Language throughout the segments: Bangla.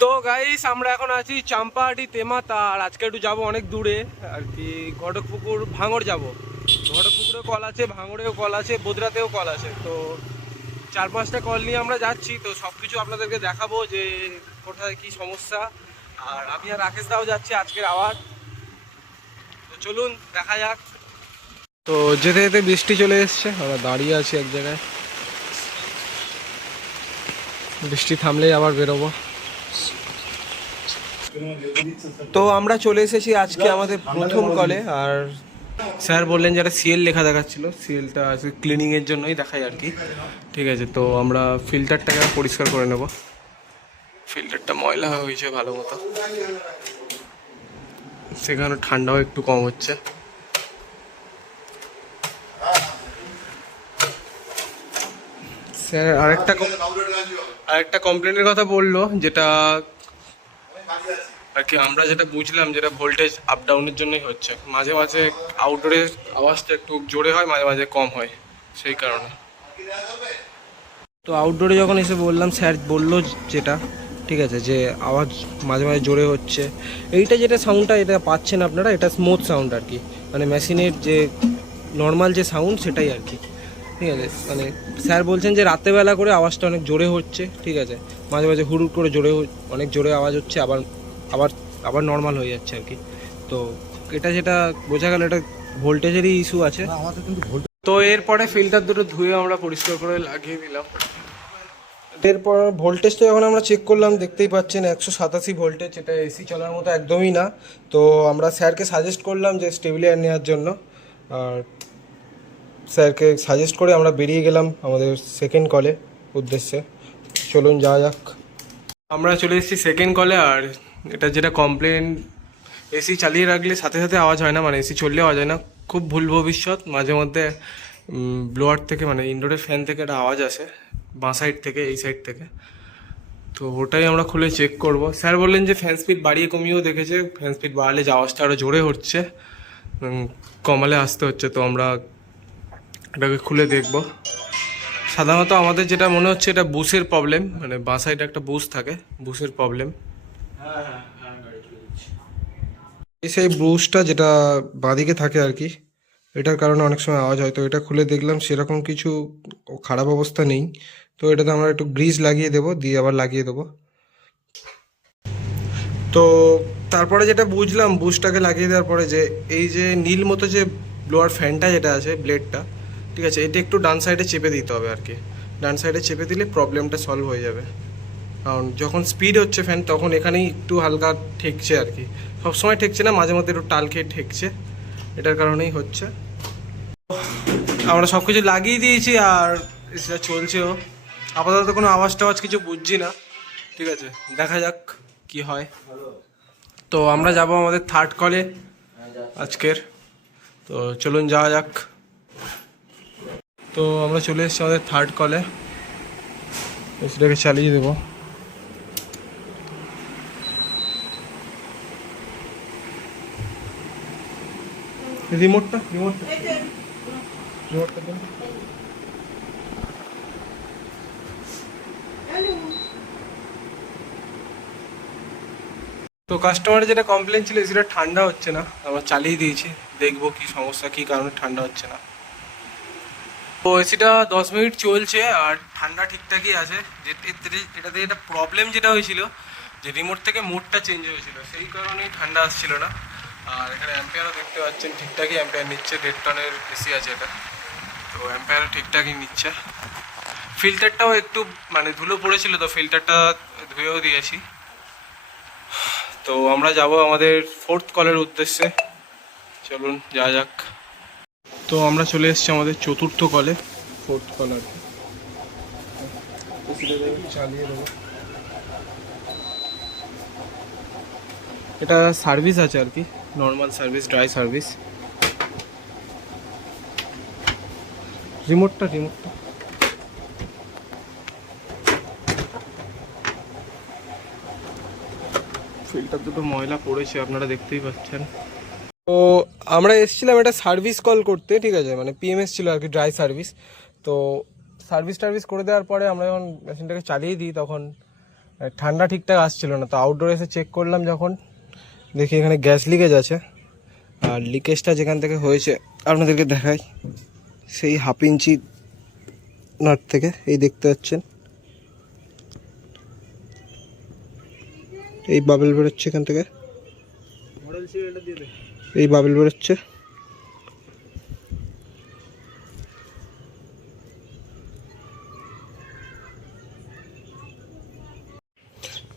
তো গাইস আমরা এখন আছি চাম্পাহাটি তেমাতা, আর আজকে একটু যাবো অনেক দূরে আর কি, ঘটকপুকুর ভাঙড় যাব। ঘটকপুকুরেও কল আছে, ভাঙড়েও কল আছে, বোদরাতেও কল আছে। তো 4-5টা কল নিয়ে আমরা যাচ্ছি। তো সব কিছু আপনাদেরকে দেখাবো যে কোথায় কি সমস্যা। আর আমি আর রাকেশ দাও যাচ্ছি আজকের আবার। তো চলুন দেখা যাক। তো যেতে যেতে বৃষ্টি চলে এসছে, আমরা দাঁড়িয়ে আছি এক জায়গায়। বৃষ্টি থামলেই আবার বেরোবো। তো আমরা চলে এসেছি আজকে আমাদের প্রথম কলে। আর স্যার বললেন যেটা সিএল লেখা দেখাচ্ছিল, সিএলটা আজকে ক্লিনিংয়ের জন্যই দেখাই আর কি। ঠিক আছে, তো আমরা ফিল্টারটাকে পরিষ্কার করে নেব। ফিল্টারটা ময়লা হয়েছে ভালো মতো, সেখানে ঠান্ডাও একটু কম হচ্ছে। স্যার আরেকটা কমপ্লেনের কথা বললো, যেটা আর কি আমরা যেটা বুঝলাম, যেটা ভোল্টেজ আপ ডাউনের জন্যই হচ্ছে। মাঝে মাঝে আউটডোরের আওয়াজটা একটু জোরে হয়, মাঝে মাঝে কম হয়, সেই কারণে। তো আউটডোরে যখন এসে বললাম, স্যার বললো যেটা ঠিক আছে, যে আওয়াজ মাঝে মাঝে জোরে হচ্ছে। এইটা যেটা সাউন্ডটা এটা পাচ্ছেন আপনারা, এটা স্মুথ সাউন্ড আর কি, মানে মেশিনের যে নর্মাল যে সাউন্ড সেটাই আর কি। ঠিক আছে, মানে স্যার বলছেন যে রাত্রেবেলা করে আওয়াজটা অনেক জোরে হচ্ছে। ঠিক আছে, মাঝে মাঝে হুড় করে জোরে অনেক জোরে আওয়াজ হচ্ছে, আবার আবার আবার নর্মাল হয়ে যাচ্ছে আর কি। তো এটা যেটা বোঝা গেল, এটা ভোল্টেজেরই ইস্যু আছে। তো এরপরে ফিল্টার দুটো ধুয়ে আমরা পরিষ্কার করে লাগিয়ে দিলাম। এরপর ভোল্টেজটা যখন আমরা চেক করলাম, দেখতেই পাচ্ছেন 187 ভোল্টেজ। এটা এসি চলার মতো একদমই না। তো আমরা স্যারকে সাজেস্ট করলাম যে স্টেবিলাইজার নেওয়ার জন্য। আর স্যারকে সাজেস্ট করে আমরা বেরিয়ে গেলাম আমাদের সেকেন্ড কলে উদ্দেশ্যে। চলুন যাওয়া যাক। আমরা চলে এসেছি সেকেন্ড কলে। আর এটা যেটা কমপ্লেন, এসি চালিয়ে রাখলে সাথে সাথে আওয়াজ হয় না, মানে এসি চললে আওয়াজ হয় না। খুব ভুল ভবিষ্যৎ, মাঝে মধ্যে ব্লোয়ার থেকে, মানে ইনডোরের ফ্যান থেকে একটা আওয়াজ আসে, বাঁ সাইড থেকে, এই সাইড থেকে। তো ওটাই আমরা খুলে চেক করব। স্যার বললেন যে ফ্যান স্পিড বাড়িয়ে কমিয়েও দেখেছে, ফ্যান স্পিড বাড়ালে যে আওয়াজটা আরও জোরে হচ্ছে, কমালে আসতে হচ্ছে। তো আমরা এটাকে খুলে দেখব। সাধারণত আমাদের যেটা মনে হচ্ছে, এটা বুশের প্রবলেম, মানে বাঁ সাইডে একটা বুশ থাকে, বুশের প্রবলেম। সেই ব্রুশটা যেটা বাঁদিকে থাকে আর কি, এটার কারণে অনেক সময় আওয়াজ হয়। তো এটা খুলে দেখলাম সেরকম কিছু খারাপ অবস্থা নেই। তো এটাতে আমরা একটু গ্রিজ লাগিয়ে দেবো, দিয়ে আবার লাগিয়ে দেবো। তো তারপরে যেটা বুঝলাম বুশটাকে লাগিয়ে দেওয়ার পরে, যে এই যে নীল মতো যে ব্লোয়ার ফ্যানটা যেটা আছে, ব্লেডটা, ঠিক আছে, এটা একটু ডান সাইডে চেপে দিতে হবে আর কি। ডান সাইডে চেপে দিলে প্রবলেমটা সলভ হয়ে যাবে। কারণ যখন স্পিড হচ্ছে ফ্যান, তখন এখানেই একটু হালকা ঠেকছে আর কি। সবসময় ঠেকছে না, মাঝে মধ্যে একটু টাল খেয়ে ঠেকছে, এটার কারণেই হচ্ছে। আমরা সব কিছু লাগিয়ে দিয়েছি আর সেটা চলছেও। আপাতত কোনো আওয়াজ টাওয়াজ কিছু বুঝছি না। ঠিক আছে, দেখা যাক কি হয়। তো আমরা যাব আমাদের থার্ড কলে আজকের। তো চলুন যাওয়া যাক। তো আমরা চলে এসেছি আমাদের থার্ড কলে, সেটাকে চালিয়ে দেবো। রিমোটটা রিমোটটা রিমোটটা দেন। তো কাস্টমারের যেটা কমপ্লেন ছিল, সেটা ঠান্ডা হচ্ছে না, আমরা চালিয়ে দিয়েছি। দেখবো কি সমস্যা, কি কারণে ঠান্ডা হচ্ছে না। তো এসিটা 10 মিনিট চলছে আর ঠান্ডা ঠিকঠাকই আছে। এটাতে এটা প্রবলেম যেটা হয়েছিল, যে রিমোট থেকে মোডটা চেঞ্জ হয়েছিল, সেই কারণেই ঠান্ডা আসছিল না। আর এখানে অ্যাম্পিয়ারও দেখতে পাচ্ছেন ঠিকঠাকই অ্যাম্পিয়ার নিচ্ছে, 1.5 টনের এসি আছে এটা। তো অ্যাম্পিয়ারও ঠিকঠাকই নিচ্ছে। ফিল্টারটাও একটু মানে ধুলো পড়েছিল, তো ফিল্টারটা ধুয়েও দিয়েছি। তো আমরা যাব আমাদের ফোর্থ কলের উদ্দেশ্যে। চলুন যাওয়া যাক। তো আমরা চলে এসেছি আমাদের চতুর্থ কলে, ফোর্থ কল আর কি। চালিয়ে দেবো। এটা সার্ভিস আছে আর কি, নর্মাল সার্ভিস, ড্রাই সার্ভিস। রিমোটটা ফিল্টার দুটো ময়লা পড়েছে, আপনারা দেখতেই পাচ্ছেন। তো আমরা এসেছিলাম এটা সার্ভিস কল করতে, ঠিক আছে, মানে পিএমএস ছিল আর কি, ড্রাই সার্ভিস। তো সার্ভিস টার্ভিস করে দেওয়ার পরে আমরা যখন মেশিনটাকে চালিয়ে দিই, তখন আর ঠান্ডা ঠিকঠাক আসছিল না, তো আউটডোর এসে চেক করলাম যখন, দেখি এখানে গ্যাস লিকেজ আছে। আর লিকেজটা যেখান থেকে হয়েছে আপনাদেরকে দেখাই, সেই 1/2 ইঞ্চি নাট থেকে, এই দেখতে পাচ্ছেন এই বাবেল বেরোচ্ছে এখান থেকে, এই বাবেল বেরোচ্ছে।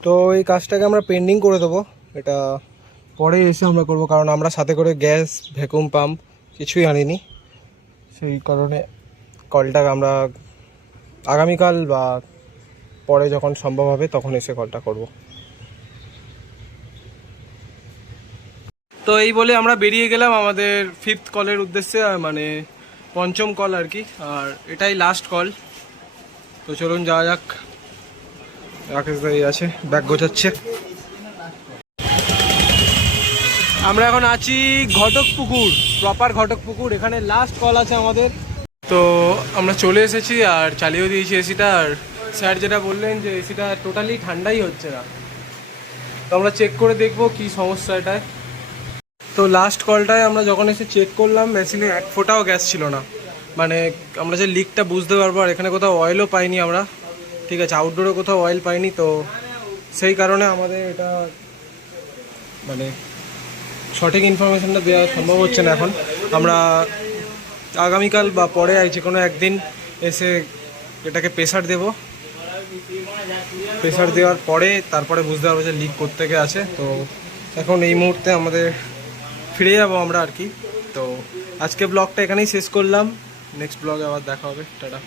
তো এই কাজটাকে আমরা পেন্ডিং করে দেবো, এটা পরে এসে আমরা করব, কারণ আমরা সাথে করে গ্যাস, ভ্যাকুম পাম্প কিছুই আনিনি। সেই কারণে কলটাকে আমরা আগামীকাল বা পরে যখন সম্ভব হবে তখন এসে কলটা করব। তো এই বলে আমরা বেরিয়ে গেলাম আমাদের 5th কলের উদ্দেশ্যে, মানে 5ম কল আর কি, আর এটাই লাস্ট কল। তো চলুন যাওয়া যাক। রাকেশ ভাই আছে, ব্যাগ গোছাচ্ছে। আমরা এখন আছি ঘটকপুকুর, প্রপার ঘটকপুকুর, এখানে লাস্ট কল আছে আমাদের। তো আমরা চলে এসেছি আর চালিয়েও দিয়েছি এসিটা। আর স্যার যেটা বললেন যে এসিটা টোটালি ঠান্ডাই হচ্ছে না, তো আমরা চেক করে দেখবো কি সমস্যা এটায়। তো লাস্ট কলটায় আমরা যখন এসে চেক করলাম, মেশিনে 1 ফোঁটাও গ্যাস ছিল না। মানে আমরা যে লিকটা বুঝতে পারবো, আর এখানে কোথাও অয়েলও পাইনি আমরা, ঠিক আছে, আউটডোরে কোথাও অয়েল পাইনি। তো সেই কারণে আমাদের এটা মানে সঠিক ইনফরমেশনটা দেওয়া সম্ভব হচ্ছে না এখন। আমরা আগামীকাল বা পরে যে কোনো একদিন এসে এটাকে প্রেসার দেব, প্রেসার দেওয়ার পরে তারপরে বুঝতে পারবো যে লিক কোত্থেকে আছে। তো এখন এই মুহূর্তে আমাদের ফিরে যাবো আমরা আর কি। তো আজকে ব্লগটা এখানেই শেষ করলাম, নেক্সট ব্লগে আবার দেখা হবে, টাটা।